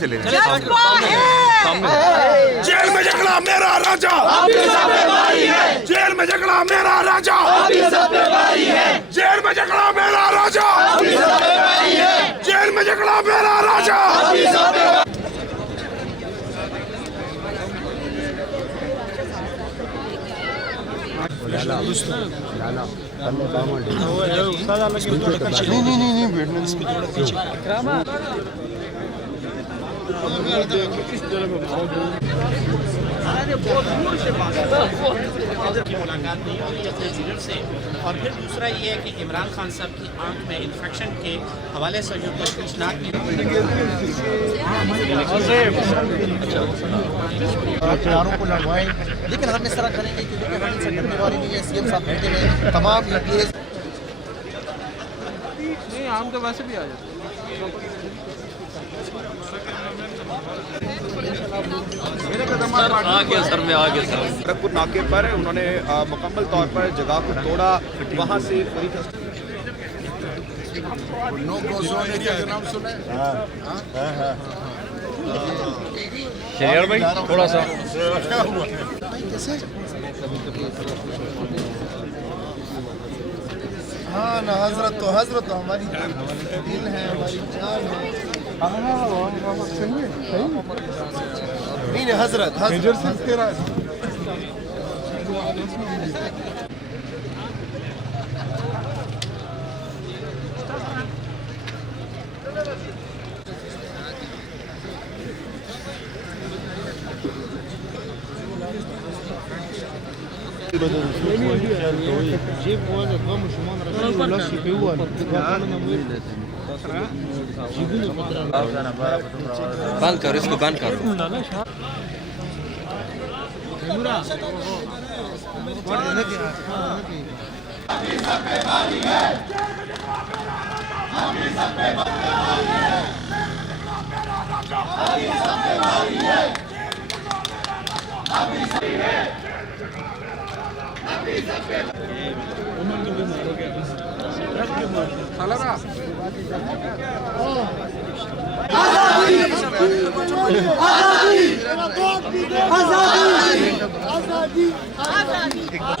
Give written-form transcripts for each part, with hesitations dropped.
चले जेल में झगड़ा मेरा राजा, जेल में झगड़ा मेरा राजा, जेल में झगड़ा मेरा राजा, जेल में झगड़ा मेरा राजा। की मुलाकात नहीं होगी अपने जिगर से। और फिर दूसरा ये है कि इमरान खान साहब की आंख में इन्फेक्शन के हवाले से जो तशवीशनाक हथियारों को लड़वाएं, लेकिन हम इस तरह करेंगे क्योंकि हम इनसे डरने वाले नहीं है। सीएम साहब बैठे हैं, तमाम ईपीएस नहीं, आम तो वैसे भी आ जाते खड़गपुर नाके पर उन्होंने मुकम्मल तौर पर जगह को तोड़ा, वहाँ से पूरी शरियार भाई थोड़ा सा हाँ ना हजरत तो हमारी दिल है, हमारी जान है। नहीं हजरत तेरा बंद करो, इसको बंद करो।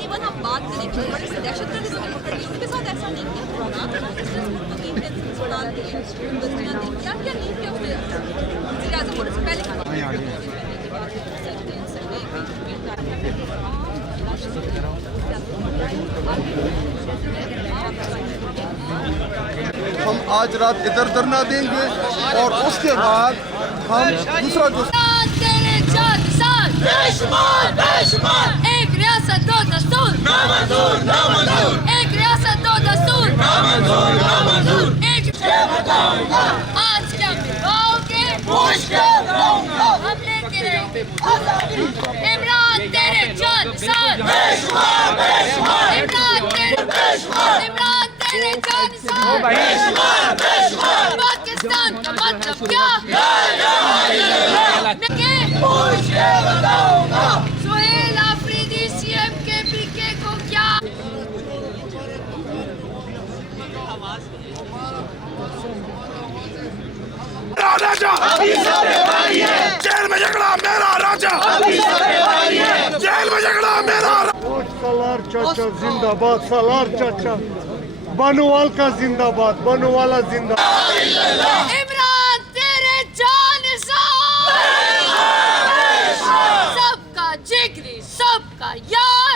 इवन हम बात करें कि दहशतगर्द उनके साथ ऐसा नहीं किया क्या क्या नहीं किया उसने पहले हम आज रात इधर धरना देंगे और उसके बाद हम दूसरा जो एक रियासत दो दस्तूर, एक रियासत दो दस्तूर, आज क्या मिलाओगे हम लेके रहेंगे इमरान तेरे जान निसार, इमरान तेरे जान निसार। पाकिस्तान का मतलब क्या? सोहेल आफरीदी सीएम के पीके को क्या? राजा जेल में झगड़ा मेरा राजा, जेल में झगड़ा मेरा सालार चाचा जिंदाबाद, सालार चाचा बनवाल का जिंदाबाद, बनवाला जिंदाबाद। इमरान तेरे जान निसार, सबका जिगरी सबका यार।